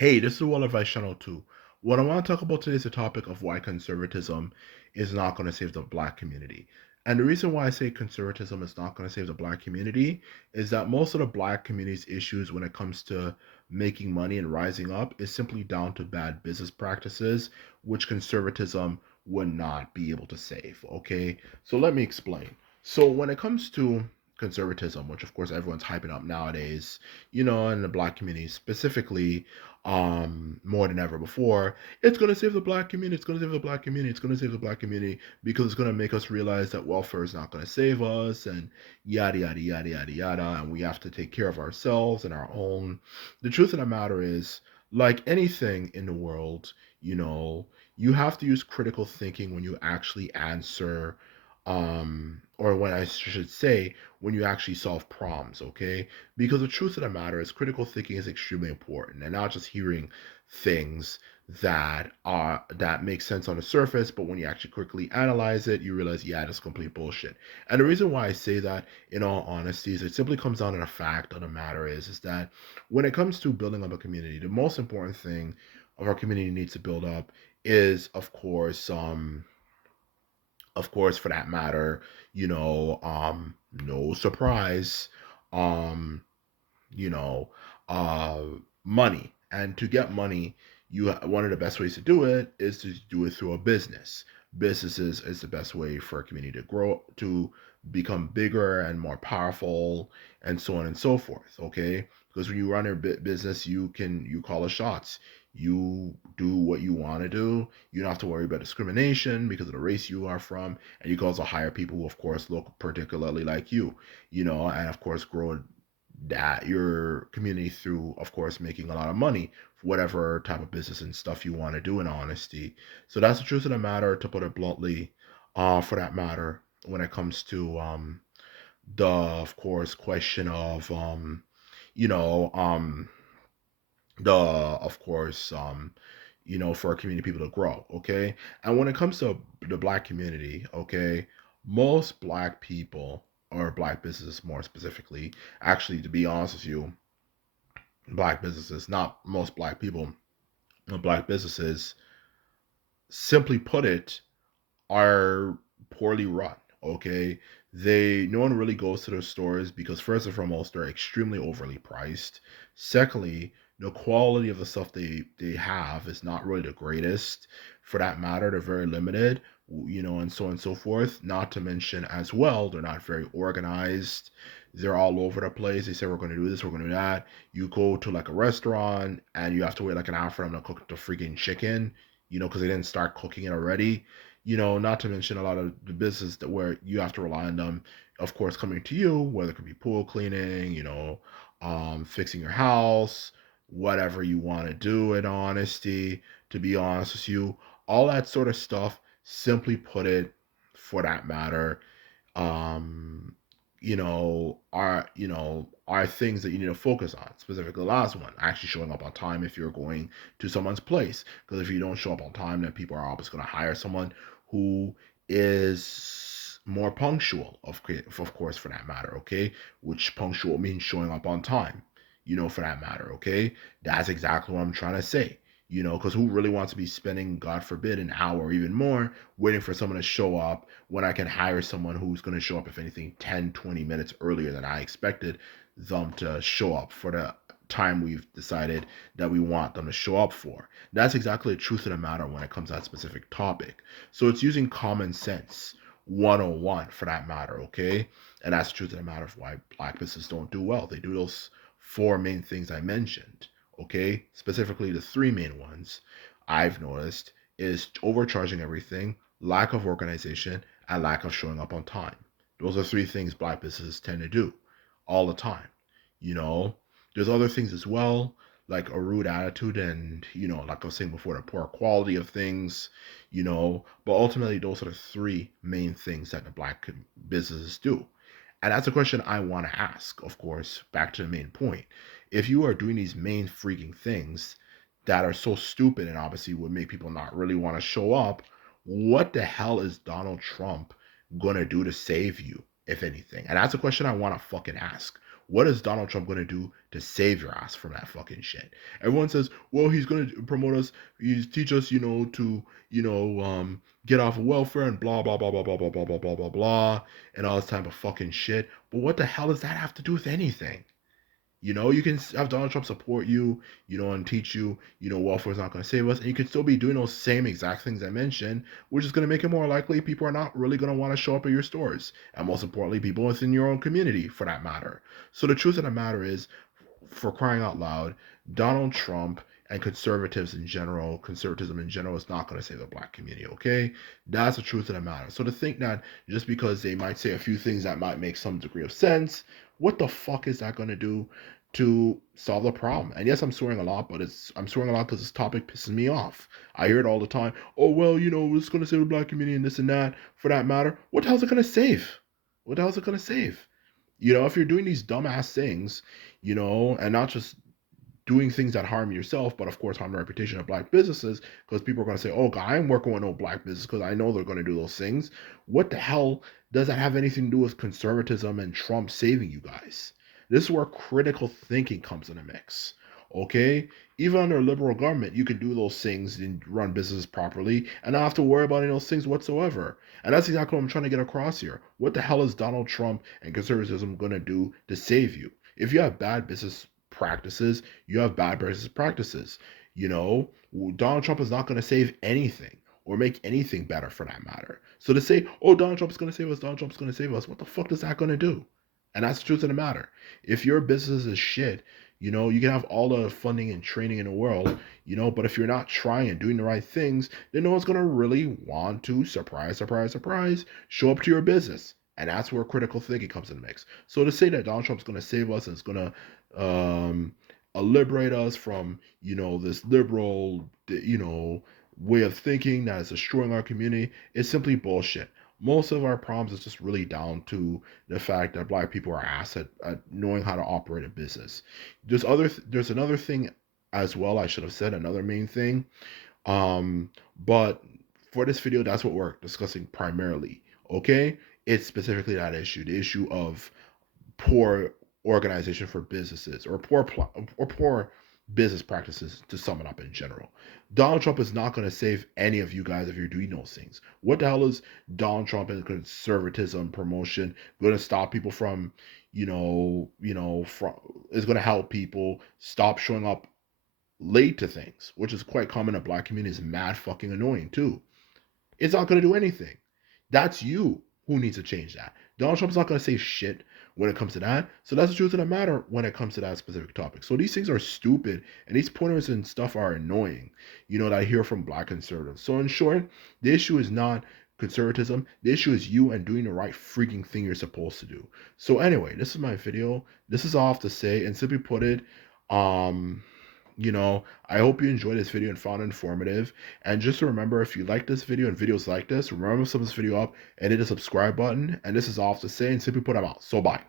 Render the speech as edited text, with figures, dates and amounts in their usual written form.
Hey, this is Well Advice Channel 2. What I want to talk about today is the topic of why conservatism is not going to save the black community. And the reason why I say conservatism is not going to save the black community is that most of the black community's issues when it comes to making money and rising up is simply down to bad business practices, which conservatism would not be able to save. Okay, so let me explain. So when it comes to conservatism, which of course everyone's hyping up nowadays, in the black community specifically, more than ever before, it's going to save the black community, it's going to save the black community, it's going to save the black community, because it's going to make us realize that welfare is not going to save us, and yada yada yada yada yada, and we have to take care of ourselves and our own. The truth of the matter is, like anything in the world, you have to use critical thinking when you actually answer, or when I should say, when you actually solve problems, okay? Because the truth of the matter is critical thinking is extremely important, and not just hearing things that make sense on the surface, but when you actually quickly analyze it, you realize, yeah, that's complete bullshit. And the reason why I say that, in all honesty, is it simply comes down to the fact of the matter is that when it comes to building up a community, the most important thing of our community needs to build up is, of course, for that matter, no surprise, um, you know, uh, money. And to get money, one of the best ways to do it is to do it through a business. Businesses is the best way for a community to grow, to become bigger and more powerful, and so on and so forth. Okay, because when you run your business, you call the shots. You do what you want to do. You don't have to worry about discrimination because of the race you are from, and you can also hire people who, of course, look particularly like you. And of course grow that your community through, of course, making a lot of money for whatever type of business and stuff you want to do in honesty. So that's the truth of the matter, to put it bluntly, for that matter, when it comes to the, of course, question of you know, the of course for a community people to grow, okay? And when it comes to the black community, okay, most black people, or black businesses more specifically, actually, to be honest with you, black businesses, not most black people, but black businesses, simply put it, are poorly run. Okay, no one really goes to those stores because first and foremost they're extremely overly priced. Secondly, the quality of the stuff they have is not really the greatest. For that matter, they're very limited, and so on and so forth. Not to mention as well, they're not very organized. They're all over the place. They say we're going to do this, we're going to do that. You go to like a restaurant and you have to wait like an hour for them to cook the freaking chicken, because they didn't start cooking it already. Not to mention a lot of the business that where you have to rely on them, of course, coming to you, whether it could be pool cleaning, fixing your house, whatever you want to do in honesty, to be honest with you, all that sort of stuff, simply put it, for that matter, um, are things that you need to focus on. Specifically, the last one, actually showing up on time if you're going to someone's place. Because if you don't show up on time, then people are always going to hire someone who is more punctual, of course, for that matter, okay? Which punctual means showing up on time, for that matter, okay? That's exactly what I'm trying to say. Because who really wants to be spending, God forbid, an hour or even more waiting for someone to show up when I can hire someone who's going to show up, if anything, 10, 20 minutes earlier than I expected them to show up for the time we've decided that we want them to show up for. That's exactly the truth of the matter when it comes to that specific topic. So it's using common sense 101 for that matter, okay? And that's the truth of the matter of why black businesses don't do well. They do those four main things I mentioned, okay? Specifically, the three main ones I've noticed is overcharging everything, lack of organization, and lack of showing up on time. Those are three things black businesses tend to do all the time. You know, there's other things as well, like a rude attitude and, like I was saying before, the poor quality of things, but ultimately those are the three main things that the black businesses do. And that's a question I want to ask, of course, back to the main point. If you are doing these main freaking things that are so stupid and obviously would make people not really want to show up, what the hell is Donald Trump gonna do to save you, if anything? And that's a question I want to fucking ask. What is Donald Trump going to do to save your ass from that fucking shit? Everyone says, well, he's going to promote us, he's teach us, to, get off of welfare and blah, blah, blah, blah, blah, blah, blah, blah, blah, blah, blah, and all this type of fucking shit. But what the hell does that have to do with anything? You can have Donald Trump support you, and teach you, welfare is not going to save us. And you can still be doing those same exact things I mentioned, which is going to make it more likely people are not really going to want to show up at your stores. And most importantly, people within your own community for that matter. So the truth of the matter is, for crying out loud, Donald Trump and conservatism in general is not going to save the black community, okay? That's the truth of the matter. So to think that just because they might say a few things that might make some degree of sense, what the fuck is that going to do to solve the problem? And yes, I'm swearing a lot, but I'm swearing a lot because this topic pisses me off. I hear it all the time. Oh, well, it's going to save the black community and this and that. For that matter, what the hell is it going to save? What the hell is it going to save? If you're doing these dumbass things, and not just doing things that harm yourself, but of course harm the reputation of black businesses, because people are going to say, oh, God, I'm working with no black business because I know they're going to do those things. What the hell does that have anything to do with conservatism and Trump saving you guys? This is where critical thinking comes in the mix. Okay? Even under a liberal government, you can do those things and run businesses properly and not have to worry about any of those things whatsoever. And that's exactly what I'm trying to get across here. What the hell is Donald Trump and conservatism going to do to save you? If you have bad business practices, you have bad business practices. Donald Trump is not going to save anything or make anything better for that matter. So to say, oh, Donald Trump is going to save us, Donald Trump's going to save us, what the fuck is that going to do? And that's the truth of the matter. If your business is shit, you can have all the funding and training in the world, but if you're not trying and doing the right things, then no one's going to really want to, surprise, surprise, surprise, show up to your business. And that's where critical thinking comes in the mix. So to say that Donald Trump's going to save us and is going to liberate us from, this liberal, way of thinking that is destroying our community is simply bullshit. Most of our problems is just really down to the fact that black people are ass at knowing how to operate a business. There's another thing as well. I should have said another main thing. But for this video, that's what we're discussing primarily. Okay, it's specifically that issue, the issue of poor organization for businesses or poor business practices, to sum it up in general. Donald Trump is not going to save any of you guys if you're doing those things. What the hell is Donald Trump and conservatism promotion going to stop people from, is going to help people stop showing up late to things, which is quite common in black community, is mad fucking annoying too. It's not going to do anything. That's you who needs to change that. Donald Trump's not going to say shit when it comes to that. So that's the truth of the matter when it comes to that specific topic. So these things are stupid and these pointers and stuff are annoying, that I hear from black conservatives. So in short, the issue is not conservatism. The issue is you and doing the right freaking thing you're supposed to do. So anyway, this is my video. This is all I have to say, and simply put it, I hope you enjoyed this video and found it informative. And just to remember, if you like this video and videos like this, remember to sum this video up and hit the subscribe button. And this is all I have to say, and simply put, I'm out. So bye.